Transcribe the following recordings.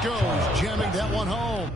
it goes, jamming that one home.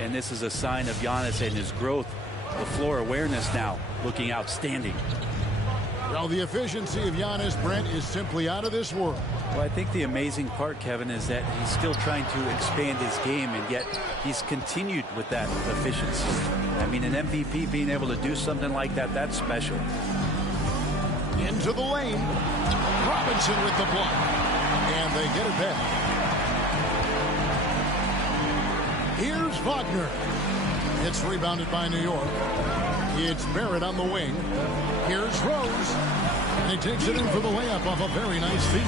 And this is a sign of Giannis and his growth. The floor awareness now looking outstanding. Well, the efficiency of Giannis, Brent, is simply out of this world. Well, I think the amazing part, Kevin, is that he's still trying to expand his game, and yet he's continued with that efficiency. I mean, an MVP being able to do something like that, that's special. Into the lane. Robinson with the block. And they get it back. Here's Wagner. It's rebounded by New York. It's Barrett on the wing. Here's Rose. And he takes it in for the layup off a very nice feed.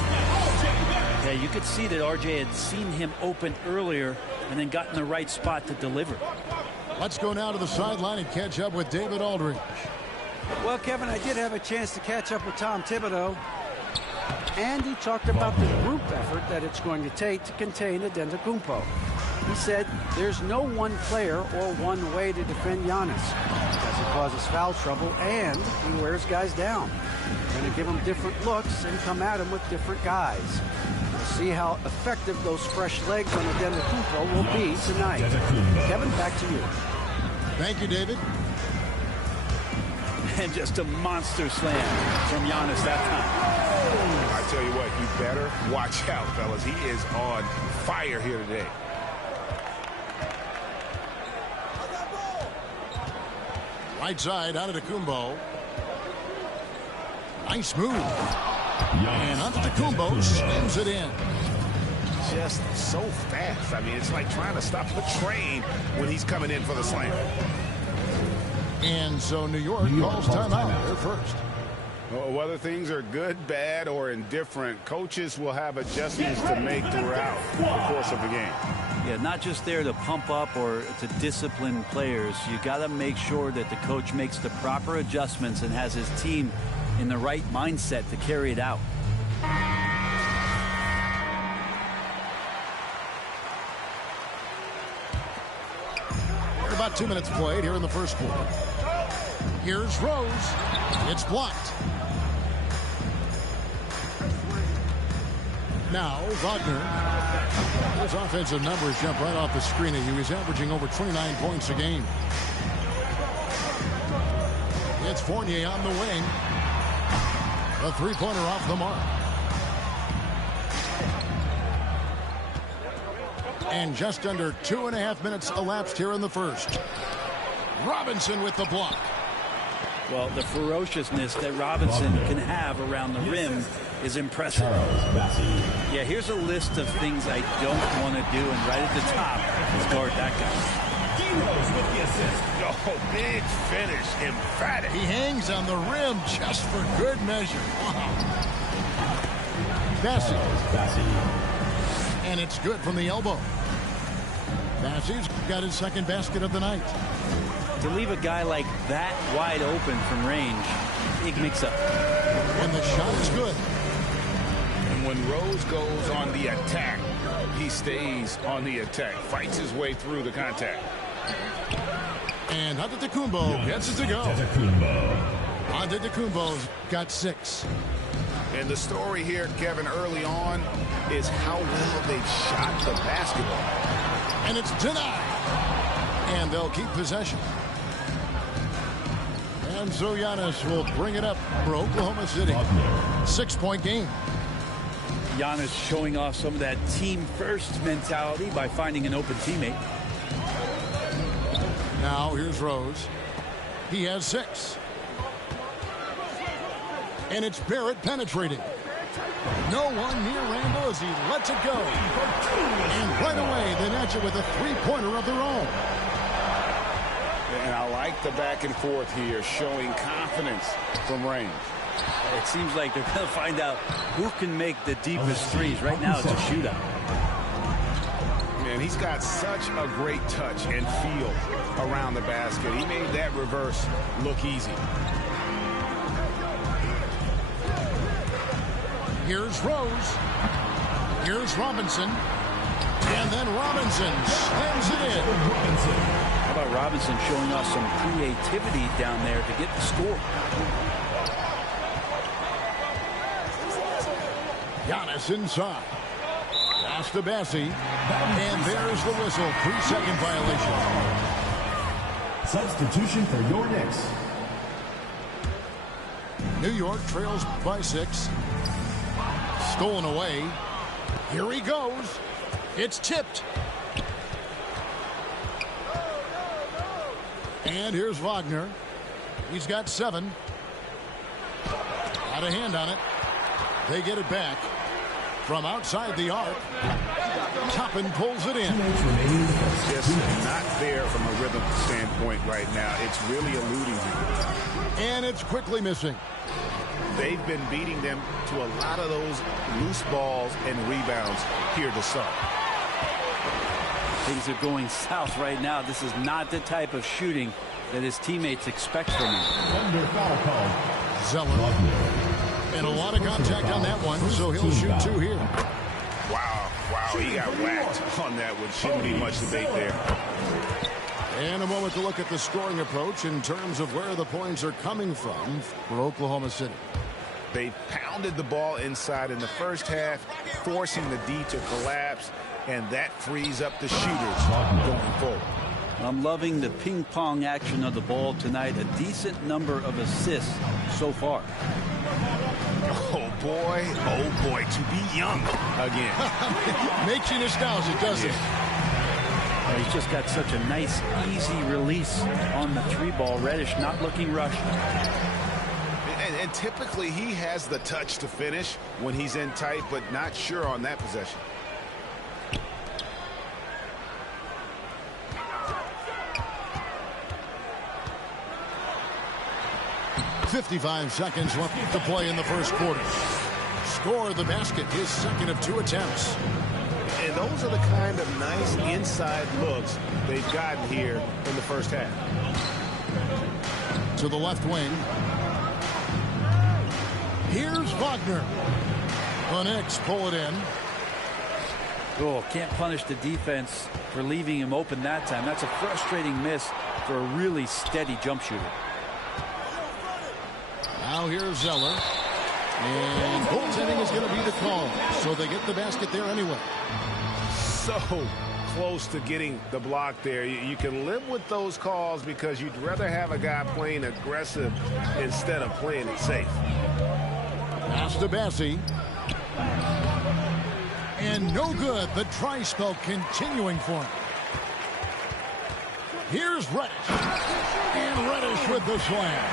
Yeah, you could see that RJ had seen him open earlier and then got in the right spot to deliver. Let's go now to the sideline and catch up with David Aldridge. Well, Kevin, I did have a chance to catch up with Tom Thibodeau. And he talked about the group effort that it's going to take to contain Antetokounmpo. He said there's no one player or one way to defend Giannis, because he causes foul trouble and he wears guys down. We're going to give him different looks and come at him with different guys. We'll see how effective those fresh legs on Antetokounmpo will be tonight. Kevin, back to you. Thank you, David. And just a monster slam from Giannis that time. I tell you what, you better watch out, fellas. He is on fire here today. Right side, Antetokounmpo. Nice move. And Antetokounmpo slams it in. Just so fast. I mean, it's like trying to stop the train when he's coming in for the slam. And so New York calls timeout. They're first. Well, whether things are good, bad, or indifferent, coaches will have adjustments to make throughout the course of the game. Yeah, not just there to pump up or to discipline players. You got to make sure that the coach makes the proper adjustments and has his team in the right mindset to carry it out. About 2 minutes played here in the first quarter. Here's Rose. It's blocked. Now Wagner. His offensive numbers jump right off the screen at you. He's averaging over 29 points a game. It's Fournier on the wing. A three-pointer off the mark. And just under 2.5 minutes elapsed here in the first. Robinson with the block. Well, the ferociousness that Robinson can have around the rim is impressive. Yeah, here's a list of things I don't want to do, and right at the top is guard that guy. With the assist. Oh, big finish, emphatic. He hangs on the rim just for good measure. Wow. Bassey. And it's good from the elbow. Bassey's got his second basket of the night. To leave a guy like that wide open from range, big mix-up. And the shot is good. And when Rose goes on the attack, he stays on the attack, fights his way through the contact. And Antetokounmpo gets it to go. Antetokounmpo's got 6. And the story here, Kevin, early on is how well they shot the basketball. And it's denied. And they'll keep possession. And so Giannis will bring it up for Oklahoma City. 6-point game. Giannis showing off some of that team-first mentality by finding an open teammate. Now here's Rose. He has 6. And it's Barrett penetrating. No one near Randall as he lets it go. And right away they match it with a three-pointer of their own. And I like the back and forth here, showing confidence from range. It seems like they're going to find out who can make the deepest threes. Right now it's a shootout. Man, he's got such a great touch and feel around the basket. He made that reverse look easy. Here's Rose. Here's Robinson. And then Robinson slams it in. How about Robinson showing off some creativity down there to get the score? Giannis inside. Pass to Bassi. And there's the whistle. 3-second violation. Substitution for your Knicks. New York trails by 6. Stolen away. Here he goes. It's tipped. And here's Wagner. He's got 7. Got a hand on it. They get it back from outside the arc. Toppin pulls it in. Just not there from a rhythm standpoint right now. It's really eluding him. And it's quickly missing. They've been beating them to a lot of those loose balls and rebounds here to start. Things are going south right now. This is not the type of shooting that his teammates expect from him. Under foul call. Zeller. And a lot of contact on that one, so he'll shoot 2 here. Wow, he got whacked on that one. Shouldn't be much debate there. And a moment to look at the scoring approach in terms of where the points are coming from for Oklahoma City. They pounded the ball inside in the first half, forcing the D to collapse, and that frees up the shooters going forward. I'm loving the ping pong action of the ball tonight. A decent number of assists so far. Oh boy, to be young again. Makes you nostalgic, doesn't it? He's just got such a nice, easy release on the 3-ball. Reddish not looking rushed. And typically he has the touch to finish when he's in tight, but not sure on that possession. .55 seconds left to play in the first quarter. Score the basket, his second of 2 attempts. And those are the kind of nice inside looks they've gotten here in the first half. To the left wing. Here's Wagner. The Knicks pull it in. Oh, can't punish the defense for leaving him open that time. That's a frustrating miss for a really steady jump shooter. Now here's Zeller. And goaltending is going to be the call. So they get the basket there anyway. So close to getting the block there. You can live with those calls because you'd rather have a guy playing aggressive instead of playing it safe. Pass to Bassi. And no good. The try spell continuing for him. Here's Reddish. And Reddish with the slam.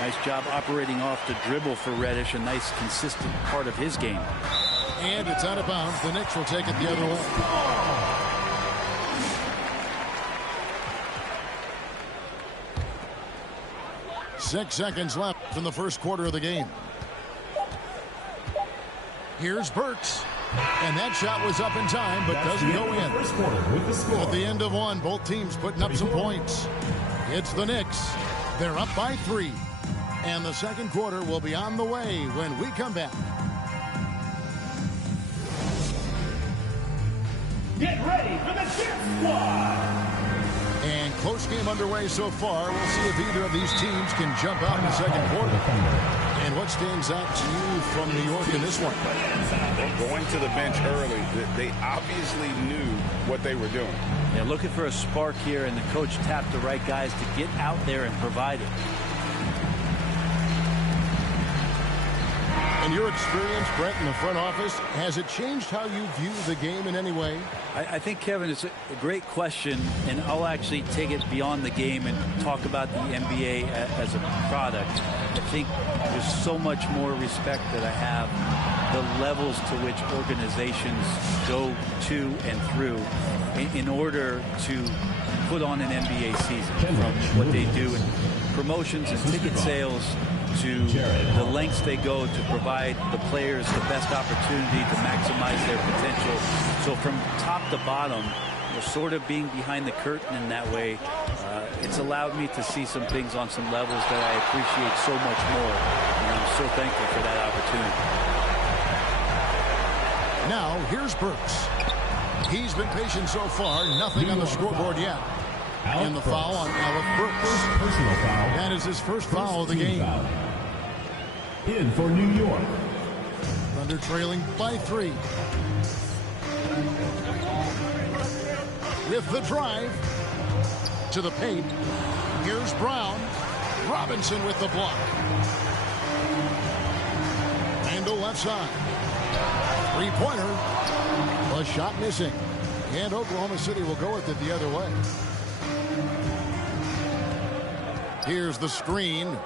Nice job operating off the dribble for Reddish. A nice, consistent part of his game. And it's out of bounds. The Knicks will take it the other way. 6 seconds left in the first quarter of the game. Here's Burks. And that shot was up in time, but doesn't go in. At the end of one, both teams putting up some points. It's the Knicks. They're up by 3. And the second quarter will be on the way when we come back. Get ready for the Dip Squad! And close game underway so far. We'll see if either of these teams can jump out in the second quarter. And what stands out to you from New York in this one? Well, going to the bench early, they obviously knew what they were doing. Yeah, looking for a spark here, and the coach tapped the right guys to get out there and provide it. And your experience, Brett, in the front office, has it changed how you view the game in any way? I think, Kevin, it's a great question, and I'll actually take it beyond the game and talk about the NBA as a product. I think there's so much more respect that I have, the levels to which organizations go to and through in order to put on an NBA season, from what they do in promotions and ticket sales to the lengths they go to provide the players the best opportunity to maximize their potential. So from top to bottom, sort of being behind the curtain in that way, it's allowed me to see some things on some levels that I appreciate so much more. And I'm so thankful for that opportunity. Now, here's Burks. He's been patient so far. Nothing on the scoreboard yet. And the foul on Alec Burks. Personal foul. That is his first foul of the game. Foul. In for New York. Thunder trailing by 3. With the drive to the paint. Here's Brown. Robinson with the block. Randall left side. Three-pointer. A shot missing. And Oklahoma City will go with it the other way. Here's the screen.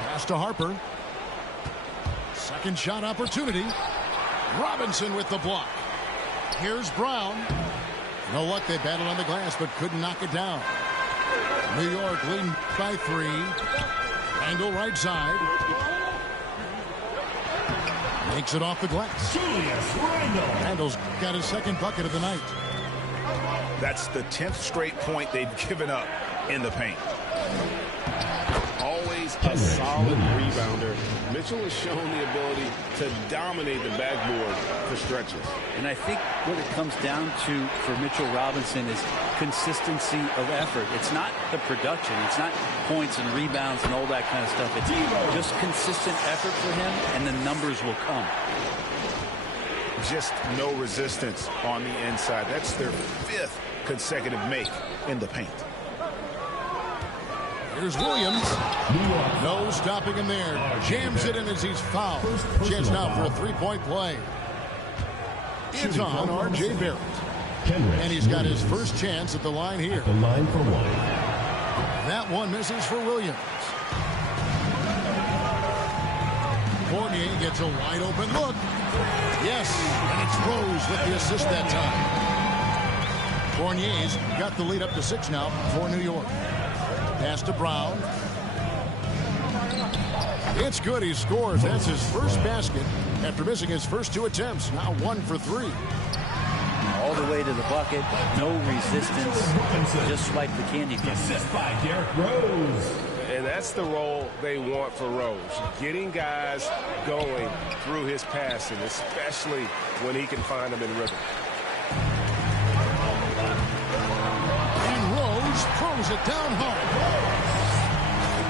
Pass to Harper. Second shot opportunity. Robinson with the block. Here's Brown. You know what? They battled on the glass but couldn't knock it down. New York leading by 3. Angle right side. Makes it off the glass. Julius Randle. Randle's got his second bucket of the night. That's the 10th straight point they've given up in the paint. Always a solid rebounder. Mitchell has shown the ability to dominate the backboard for stretches. And I think what it comes down to for Mitchell Robinson is consistency of effort. It's not the production. It's not points and rebounds and all that kind of stuff. It's just consistent effort for him, and the numbers will come. Just no resistance on the inside. That's their 5th consecutive make in the paint. Here's Williams. No stopping him there. Jams it in as he's fouled. Chance now for a three-point play. It's on R.J. Barrett. And he's got his first chance at the line here. The line for 1. That one misses for Williams. Fournier gets a wide open look. Yes, and it's Rose with the assist that time. Fournier's got the lead up to 6 now for New York. Pass to Brown. It's good. He scores. That's his first basket after missing his first 2 attempts. Now 1 for 3. All the way to the bucket. No resistance. Just like the candy cane. Assist by Derrick Rose. And that's the role they want for Rose. Getting guys going through his passing, especially when he can find them in rhythm. And Rose throws it down hard.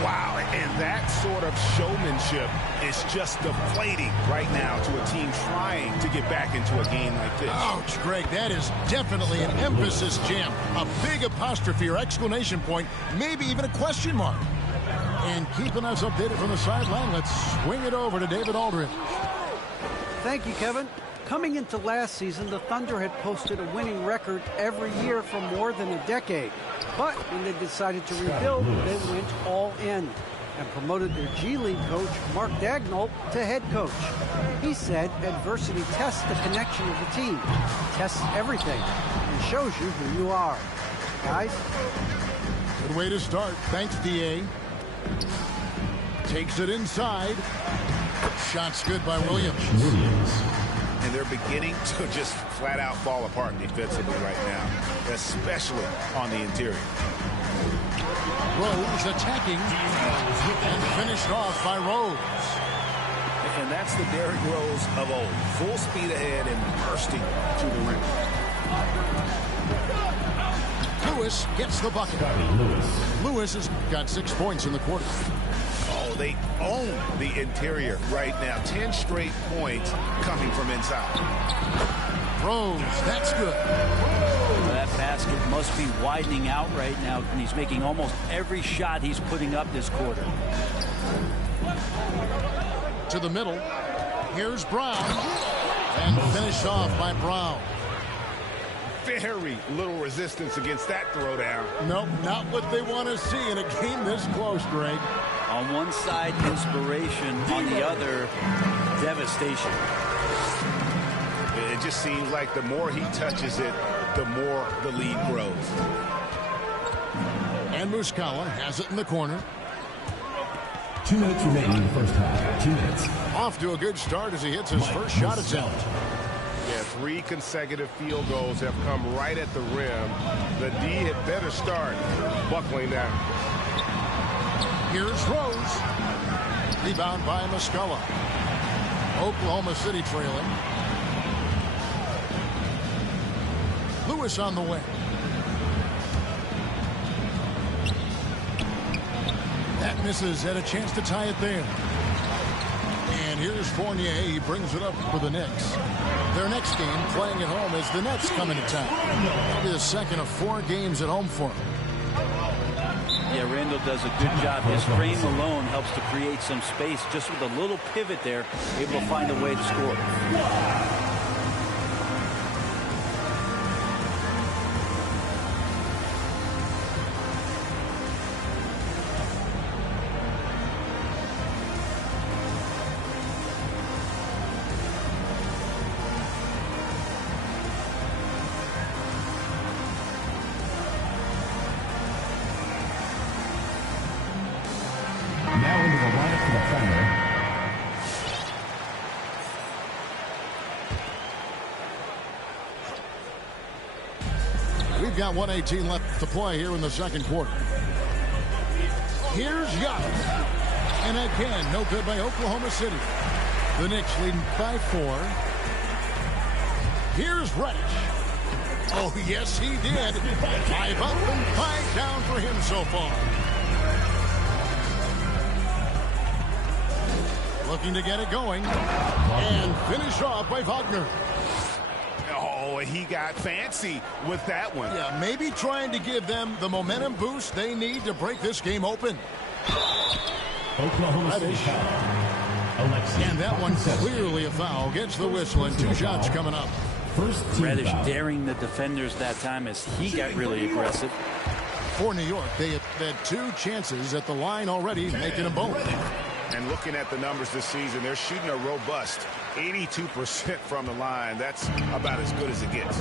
Wow, and that sort of showmanship is just deflating right now to a team trying to get back into a game like this. Ouch, Greg, that is definitely an emphasis jam. A big apostrophe or exclamation point, maybe even a question mark. And keeping us updated from the sideline, let's swing it over to David Aldridge. Thank you, Kevin. Coming into last season, the Thunder had posted a winning record every year for more than a decade. But when they decided to rebuild, they went all in and promoted their G League coach, Mark Dagnall, to head coach. He said adversity tests the connection of the team, tests everything, and shows you who you are. Guys? Good way to start. Thanks, D.A. Takes it inside. Shot's good by Williams. And they're beginning to just flat out fall apart defensively right now, especially on the interior. Rose attacking and finished off by Rose. And that's the Derrick Rose of old. Full speed ahead and bursting to the rim. Lewis gets the bucket. Lewis has got 6 points in the quarter. Oh, they own the interior right now. 10 straight points coming from inside. Rose, that's good. That basket must be widening out right now, and he's making almost every shot he's putting up this quarter. To the middle. Here's Brown. And finished off by Brown. Very little resistance against that throwdown. Nope, not what they want to see in a game this close, Greg. On one side, inspiration. On the other, devastation. It just seems like the more he touches it, the more the lead grows. And Muscala has it in the corner. 2 minutes remaining in the first half. 2 minutes. Off to a good start as he hits his first shot attempt. Yeah, 3 consecutive field goals have come right at the rim. The D had better start buckling down. Here's Rose. Rebound by Muscala. Oklahoma City trailing. Lewis on the way. That misses, had a chance to tie it there. And here's Fournier. He brings it up for the Knicks. Their next game playing at home as the Nets come into town. That'll be the second of 4 games at home for him. Yeah, Randall does a good job. His frame alone helps to create some space. Just with a little pivot there, able to find a way to score. Now into the lineup for the Thunder. We've got 1:18 left to play here in the second quarter. Here's Giannis. And again, no good by Oklahoma City. The Knicks leading by 4. Here's Reddish. Oh, yes, he did. 5 up and 5 down for him so far. Looking to get it going. And finish off by Wagner. Oh, he got fancy with that one. Yeah, maybe trying to give them the momentum boost they need to break this game open. Oklahoma City foul. Alexis. And that one clearly a foul. Gets the whistle and 2 shots coming up. First team Reddish foul. daring the defenders that time as he got really aggressive. For New York, they have had 2 chances at the line already, making them both. And looking at the numbers this season, they're shooting a robust 82% from the line. That's about as good as it gets.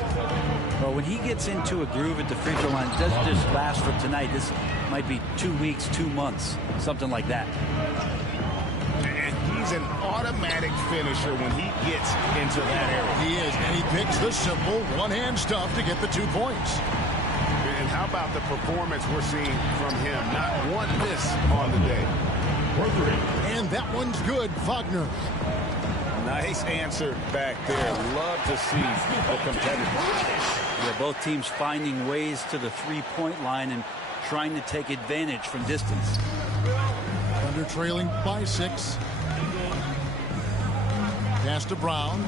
Well, when he gets into a groove at the free throw line, it doesn't just last for tonight. This might be 2 weeks, 2 months, something like that. And he's an automatic finisher when he gets into that area. He is, and he picks the simple one-hand stuff to get the 2 points. And how about the performance we're seeing from him? Not one miss on the day. And that one's good, Wagner. Nice answer back there. Love to see the competitors. Yeah, both teams finding ways to the three-point line and trying to take advantage from distance. Thunder trailing by 6. Pass to Brown.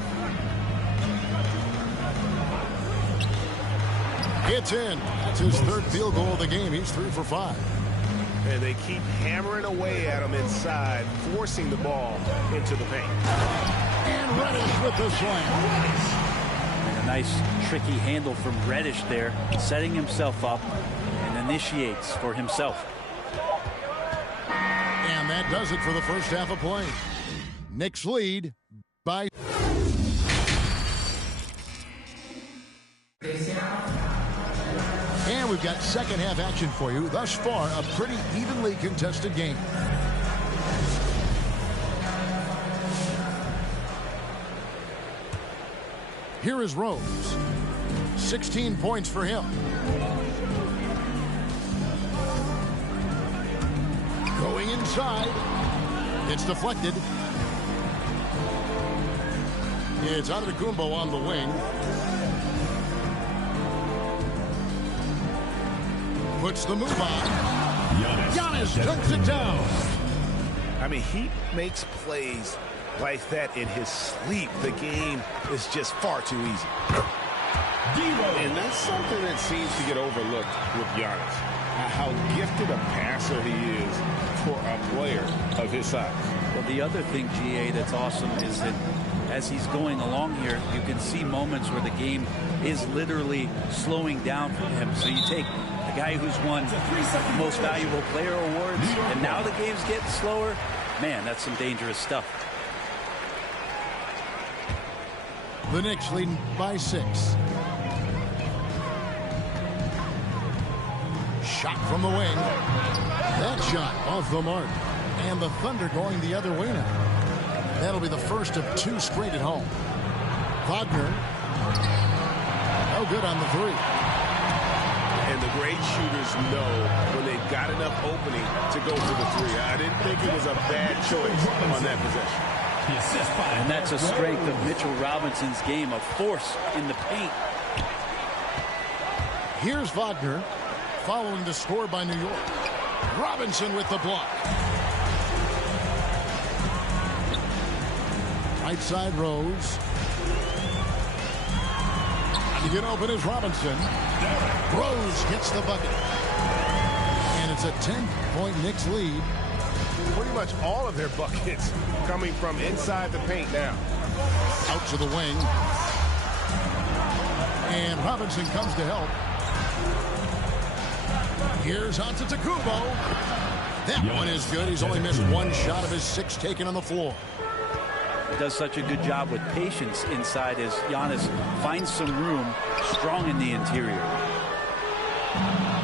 It's in. That's his 3rd field goal of the game. He's 3 for 5. And they keep hammering away at him inside, forcing the ball into the paint. And Reddish with the slam. And a nice, tricky handle from Reddish there, setting himself up and initiates for himself. And that does it for the first half of play. Knicks lead by... And we've got second half action for you. Thus far, a pretty evenly contested game. Here is Rose. 16 points for him. Going inside. It's deflected. It's Antetokounmpo on the wing. Puts the move on. Giannis dunks it down. I mean, he makes plays like that in his sleep. The game is just far too easy. And that's something that seems to get overlooked with Giannis. How gifted a passer he is for a player of his size. Well, the other thing, GA, that's awesome is that as he's going along here, you can see moments where the game is literally slowing down for him. So you take a guy who's won most valuable player awards, and now the game's getting slower. Man, that's some dangerous stuff. The Knicks leading by 6. Shot from the wing. That shot off the mark. And the Thunder going the other way now. That'll be the first of 2 straight at home. Wagner. No good on the 3. And the great shooters know when they've got enough opening to go for the 3. I didn't think it was a bad choice on that possession. And that's a strength of Mitchell Robinson's game, a force in the paint. Here's Wagner following the score by New York. Robinson with the block. Right side Rose. To get open is Robinson. Rose gets the bucket. And it's a 10-point Knicks lead. Pretty much all of their buckets coming from inside the paint now. Out to the wing. And Robinson comes to help. Here's Antetokounmpo. That one is good. He's only missed 1 shot of his 6 taken on the floor. Does such a good job with patience inside as Giannis finds some room strong in the interior.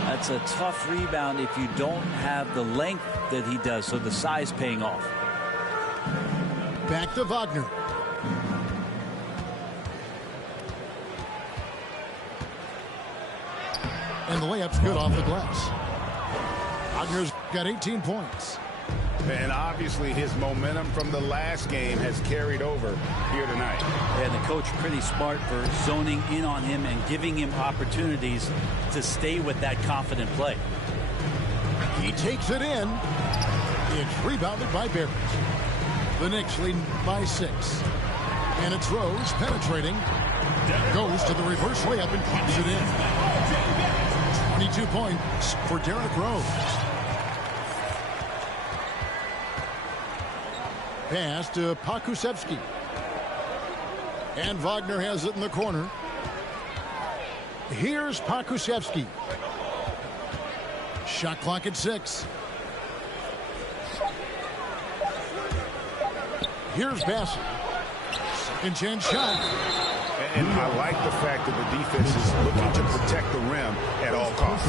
That's a tough rebound if you don't have the length that he does, so the size paying off. Back to Wagner. And the layup's good off the glass. Wagner's got 18 points. And obviously his momentum from the last game has carried over here tonight. And the coach pretty smart for zoning in on him and giving him opportunities to stay with that confident play. He takes it in. It's rebounded by Barrett. The Knicks leading by 6. And it's Rose penetrating. Goes to the reverse layup and pops it in. 22 points for Derrick Rose. Pass to Pokusevski. And Wagner has it in the corner. Here's Pokusevski. Shot clock at 6. Here's Bassett. Second chance shot. And I like the fact that the defense is looking to protect the rim at all costs.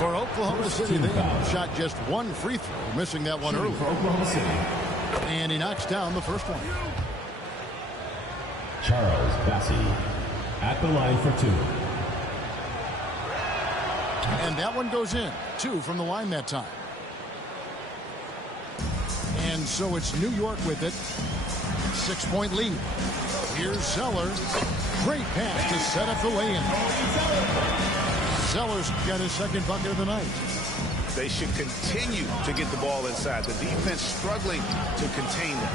For Oklahoma City, they shot just 1 free throw, missing that one early. And he knocks down the first one. Charles Bassey at the line for 2. And that one goes in. 2 from the line that time. And so it's New York with it. 6-point lead. Here's Zeller. Great pass to set up the lay-in. Zeller's got his 2nd bucket of the night. They should continue to get the ball inside. The defense struggling to contain them.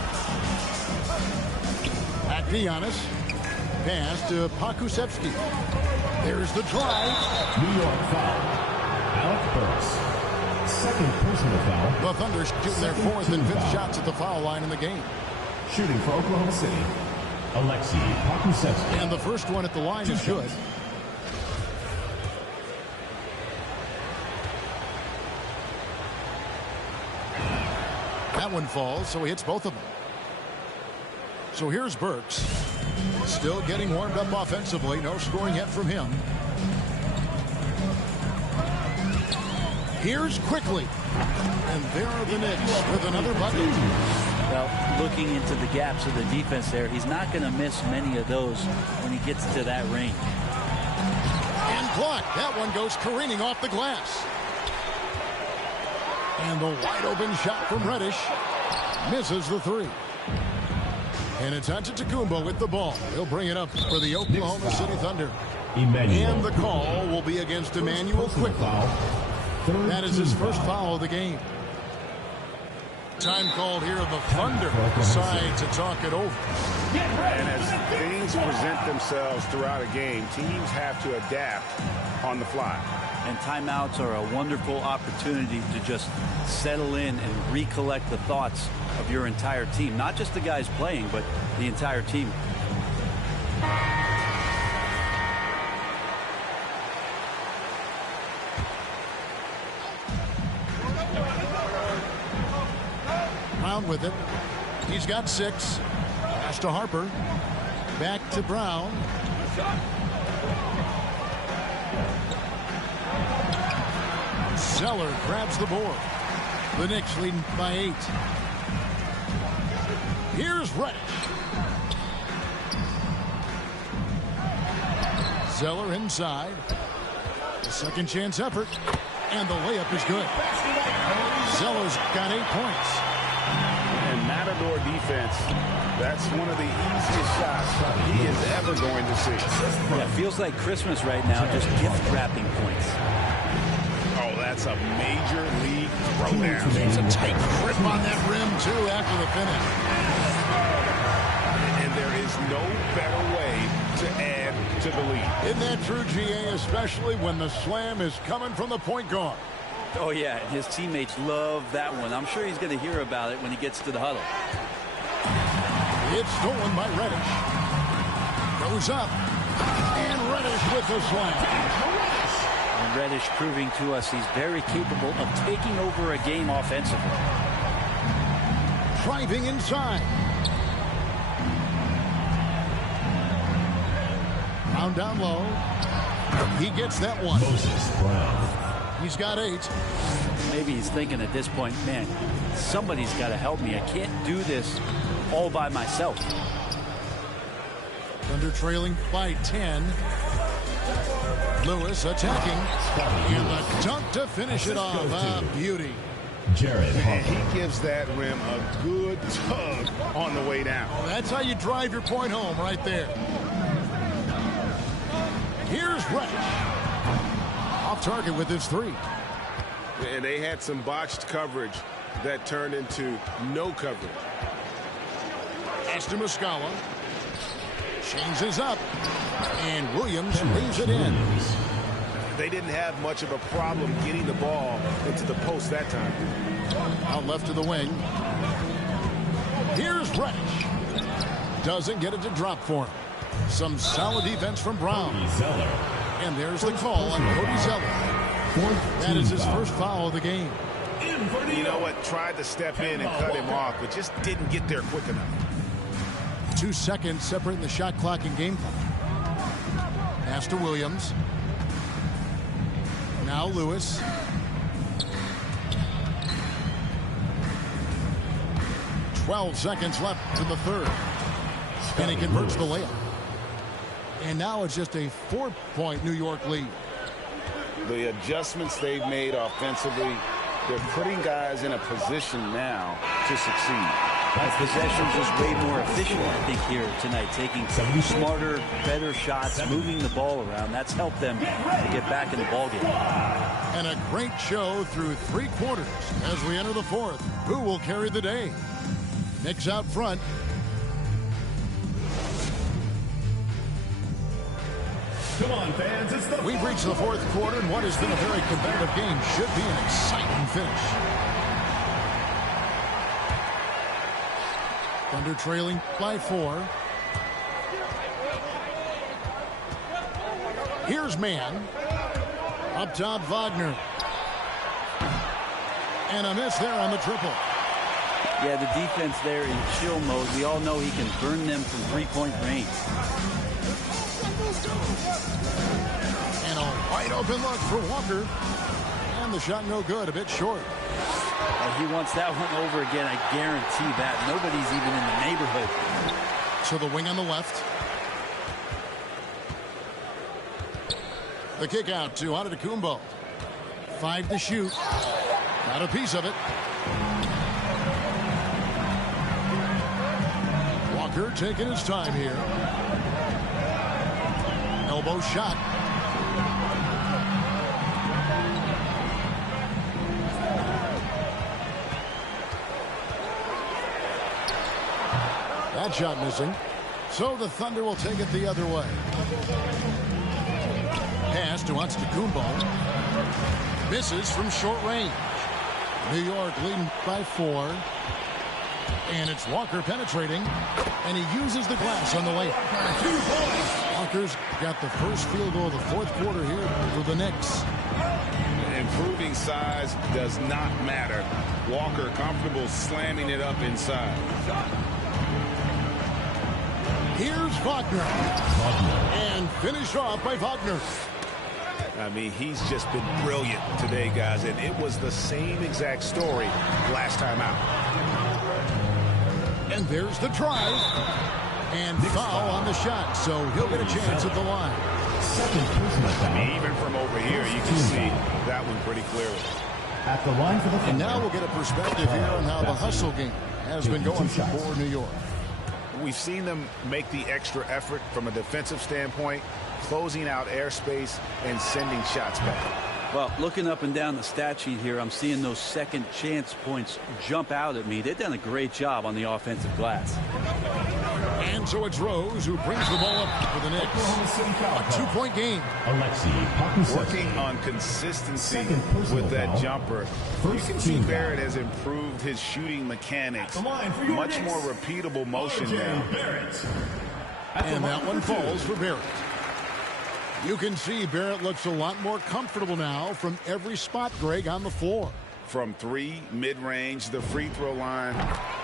Back to Giannis. Pass to Pokusevski. There's the drive. New York foul. Alec Burks. 2nd personal foul. The Thunder shooting their 4th and 5th shots at the foul line in the game. Shooting for Oklahoma City, Alexei Pokusevski. And the first one at the line is good. That one falls, so he hits both of them. So here's Burks. Still getting warmed up offensively. No scoring yet from him. Here's Quickly. And there are the Knicks with another bucket. Well, looking into the gaps of the defense there, he's not going to miss many of those when he gets to that range. And blocked. That one goes careening off the glass. And the wide open shot from Reddish misses the 3. And it's Antetokounmpo with the ball. He'll bring it up for the Oklahoma City Thunder. And the call will be against Emmanuel Quickly. That is his first foul of the game. Time called here. The Thunder decide to talk it over. And as things present themselves throughout a game, teams have to adapt on the fly. And timeouts are a wonderful opportunity to just settle in and recollect the thoughts of your entire team. Not just the guys playing, but the entire team. Brown with it. He's got 6. Pass to Harper. Back to Brown. Zeller grabs the board. The Knicks leading by 8. Here's Reddish. Zeller inside. A second chance effort. And the layup is good. Zeller's got 8 points. And Matador defense, that's one of the easiest shots he is ever going to see. Yeah, it feels like Christmas right now, just gift wrapping points. Oh, that's a major league throwdown. It's a tight grip on that rim, too, after the finish. And there is no better way to add to the lead. Isn't that true, GA, especially when the slam is coming from the point guard? Oh, yeah, and his teammates love that one. I'm sure he's going to hear about it when he gets to the huddle. It's stolen by Reddish. Goes up. And Reddish with the slam. And Reddish proving to us he's very capable of taking over a game offensively. Driving inside. Brown down low. He gets that one. Moses Brown. He's got 8. Maybe he's thinking at this point, man, somebody's got to help me. I can't do this all by myself. Thunder trailing by 10. Lewis attacking. And the dunk to finish it off. A beauty. Jared And Harper. he gives that rim a good tug on the way down. That's how you drive your point home right there. Here's Reddish. Off target with his 3. And they had some botched coverage that turned into no coverage. Pass to Muscala. Changes up. And Williams leaves it in. They didn't have much of a problem getting the ball into the post that time. Out left to the wing. Here's Reddish. Doesn't get it to drop for him. Some solid defense from Brown. Zeller. And there's the call on Cody Zeller. That is his first foul of the game. You know what? Tried to step in and cut him off, but just didn't get there quick enough. 2 seconds separating the shot clock and game clock. Pass to Williams. Now Lewis. "12 seconds left in the third. And he converts the layup. And now it's just a 4-point New York lead. The adjustments they've made offensively, they're putting guys in a position now to succeed. Possessions is way more efficient, I think, here tonight. Taking smarter, better shots, moving the ball around. That's helped them to get back in the ballgame. And a great show through 3 quarters as we enter the 4th. Who will carry the day? Knicks out front. Come on, fans. It's the We've reached the 4th quarter, and what has been a very competitive game should be an exciting finish. Thunder trailing by 4. Here's Mann. Up top, Wagner. And a miss there on the triple. Yeah, the defense there in chill mode. We all know he can burn them from three-point range. And a wide open look for Walker. And the shot no good, a bit short. He wants that one over again, I guarantee that. Nobody's even in the neighborhood. So the wing on the left. The kick out to Antetokounmpo. 5 to shoot. Got a piece of it. Walker taking his time here. Elbow shot. That shot missing. So the Thunder will take it the other way. Pass to Antetokounmpo. Misses from short range. New York leading by 4. And it's Walker penetrating. And he uses the glass on the way. Walker's got the first field goal of the fourth quarter here for the Knicks. Improving size does not matter. Walker comfortable slamming it up inside. Here's Wagner. And finished off by Wagner. I mean, he's just been brilliant today, guys, and it was the same exact story last time out. And there's the drive. And foul on the shot, so he'll get a chance at the line. Second personal foul. Even from over here, you can see that one pretty clearly. At the line for the And now we'll get a perspective here on how the hustle game has been going for New York. We've seen them make the extra effort from a defensive standpoint, closing out airspace and sending shots back. Well, looking up and down the stat sheet here, I'm seeing those second chance points jump out at me. They've done a great job on the offensive glass. And so it's Rose who brings the ball up for the Knicks. A 2-point game. Working on consistency with that jumper. You can see Barrett has improved his shooting mechanics. Much more repeatable motion now. And that one falls for Barrett. You can see Barrett looks a lot more comfortable now from every spot, Greg, on the floor. From 3, mid-range, the free throw line.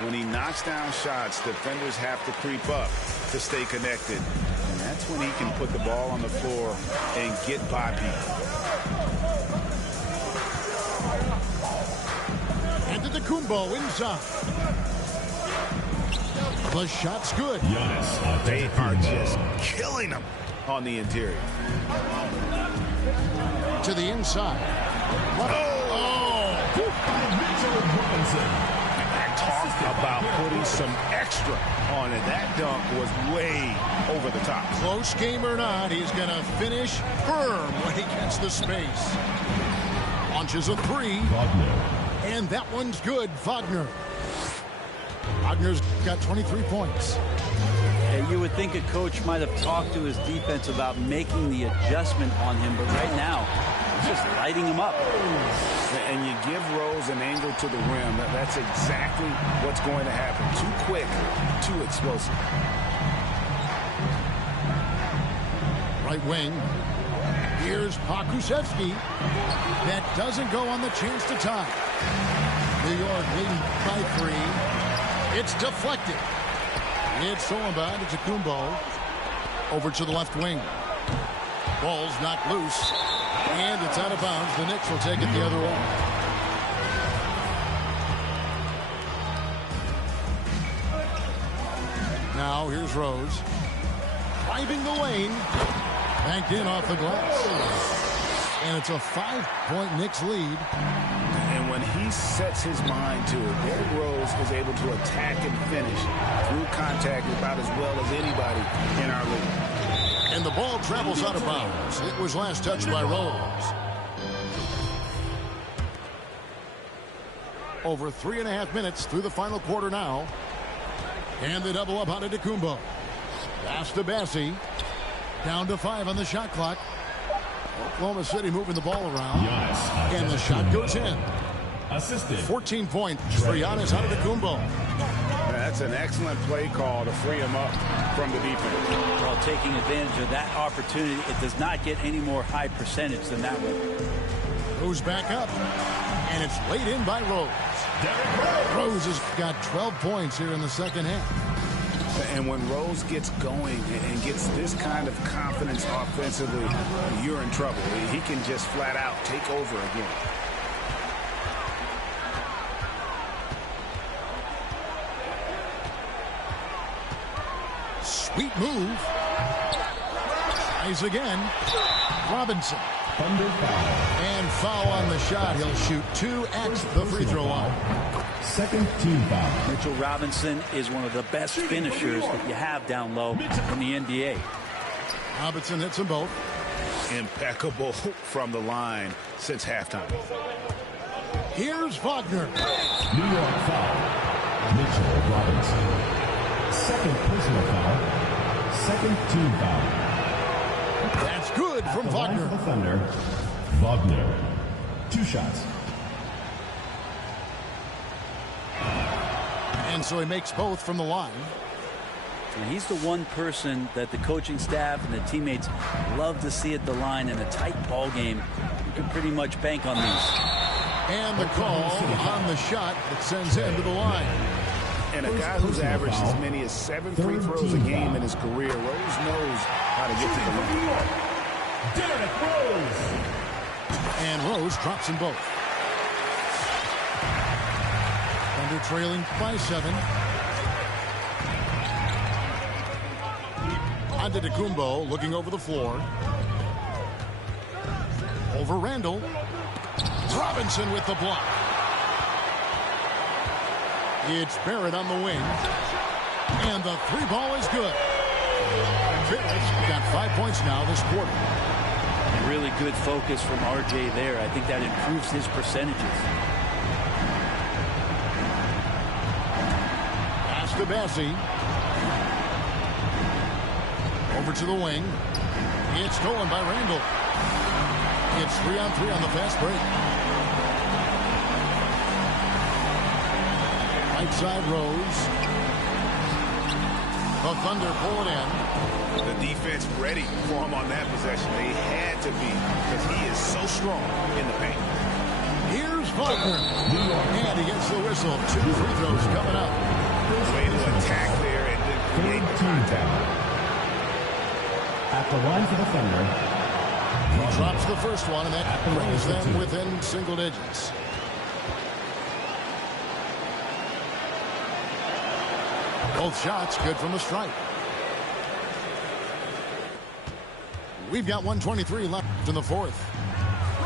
When he knocks down shots, defenders have to creep up to stay connected. And that's when he can put the ball on the floor and get by people. And to Kumbo inside. The shot's good. They are just killing them on the interior. To the inside. And talk about putting some extra on it. That dunk was way over the top. Close game or not, he's going to finish firm when he gets the space. Launches a 3. And that one's good, Wagner. Wagner's got 23 points. Yeah, you would think a coach might have talked to his defense about making the adjustment on him, but right now, he's just lighting him up. And you give Rose an angle to the rim. That's exactly what's going to happen. Too quick, too explosive. Right wing. Here's Pokusevski. That doesn't go on the chance to tie. New York leading by 3. It's deflected. It's stolen by Kumbo. Over to the left wing. Ball's knocked loose. And it's out of bounds. The Knicks will take it the other way. Now here's Rose. Driving the lane. Banked in off the glass. And it's a 5-point Knicks lead. And when he sets his mind to it, Derrick Rose is able to attack and finish through contact about as well as anybody in our league. And the ball travels out of bounds. It was last touched by Rose. Over 3.5 minutes through the final quarter now. And the double up on Kumbo. Pass to Bassi. Down to 5 on the shot clock. Oklahoma City moving the ball around. And the shot goes in. 14 points for Giannis Antetokounmpo. That's an excellent play call to free him up from the defense. Well, taking advantage of that opportunity, it does not get any more high percentage than that one. Goes back up. And it's laid in by Rose. Rose has got 12 points here in the second half. And when Rose gets going and gets this kind of confidence offensively, you're in trouble. He can just flat out take over again. Sweet move. Tries again. Robinson. And foul on the shot. He'll shoot 2 at the free throw line. Second team foul. Mitchell Robinson is one of the best finishers that you have down low in the NBA. Robinson hits them both. Impeccable from the line since halftime. Here's Wagner. New York foul. Mitchell Robinson. Second personal foul. Second team foul. That's good from Wagner. Wagner. 2 shots. And so he makes both from the line. And he's the one person that the coaching staff and the teammates love to see at the line in a tight ball game. You can pretty much bank on these. And the call on the shot that sends him to the line. And a guy who's averaged as many as 7 free throws a game in his career, Rose knows how to get to the line. Derrick Rose. And Rose drops them both. Thunder trailing by 7. Antetokounmpo looking over the floor. Over Randall. Robinson with the block. It's Barrett on the wing. And the 3 ball is good. Barrett's got 5 points now this quarter. A really good focus from RJ there. I think that improves his percentages. Pass to Bassie. Over to the wing. It's stolen by Randall. It's 3-on-3 on the fast break. Right side Rose. The Thunder pull it in. The defense ready for him on that possession. They had to be because he is so strong in the paint. Here's Wagner. And he gets the whistle. 2 free throws coming up. Way to attack there and then create the contact. At the line for the Thunder. He drops the first one, and that brings them within single digits. Both shots good from the stripe. We've got 1:23 left in the 4th.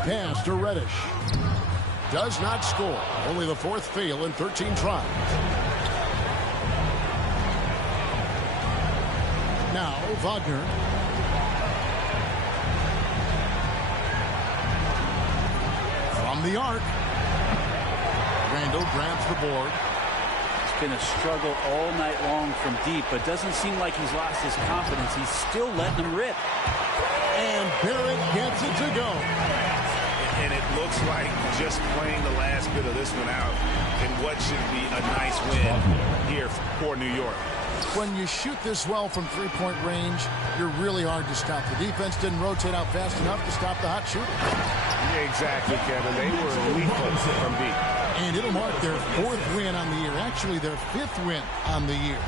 Pass to Reddish. Does not score. Only the 4th fail in 13 tries. Now Wagner. From the arc. Randall grabs the board. It's been a struggle all night long from deep, but doesn't seem like he's lost his confidence. He's still letting them rip. And Barrett gets it to go. And it looks like just playing the last bit of this one out in what should be a nice win here for New York. When you shoot this well from three-point range, you're really hard to stop. The defense didn't rotate out fast enough to stop the hot shooter. Exactly, Kevin. They were lethal from deep. And it'll mark their 4th win on the year. Actually, their 5th win on the year.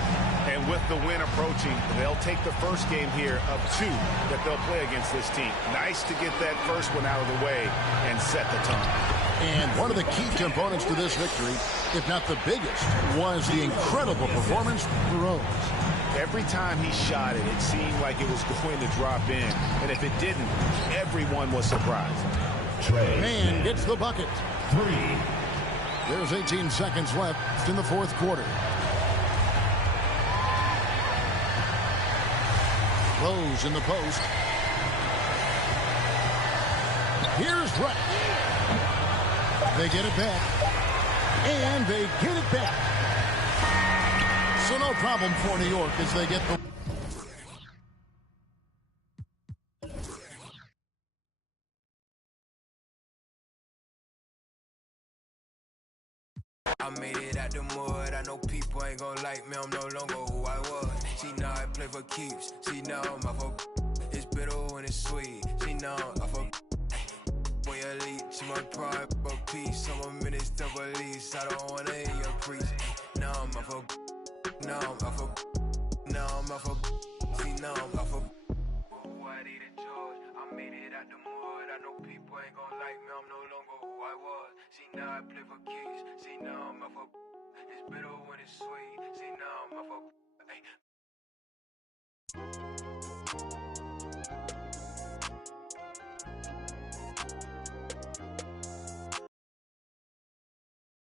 And with the win approaching, they'll take the first game here of 2 that they'll play against this team. Nice to get that first one out of the way and set the tone. And one of the key components to this victory, if not the biggest, was the incredible performance for Rose. Every time he shot it, it seemed like it was going to drop in. And if it didn't, everyone was surprised. Man gets the bucket. 3. There's 18 seconds left in the 4th quarter. Rose in the post. Here's Wright. They get it back. And they get it back. So no problem for New York as they get the... I made it out the mud. I know people ain't gonna like me. I'm no longer who I was. See, now I play for keeps. See, now I'm off of... It's bitter when it's sweet. See, now I'm off of... Boy, elite. See, my pride, but peace. I'm a minister of police. I don't wanna hear your preach. Now I'm off of... Now I'm off of... Now I'm off of... See, now I'm off of... I need a George. I made it out the mud. I know people ain't gonna like me. I'm no longer who I was. See, now I play for keys. See, now I'm off of... It's bitter when it's sweet. See, now I'm off of...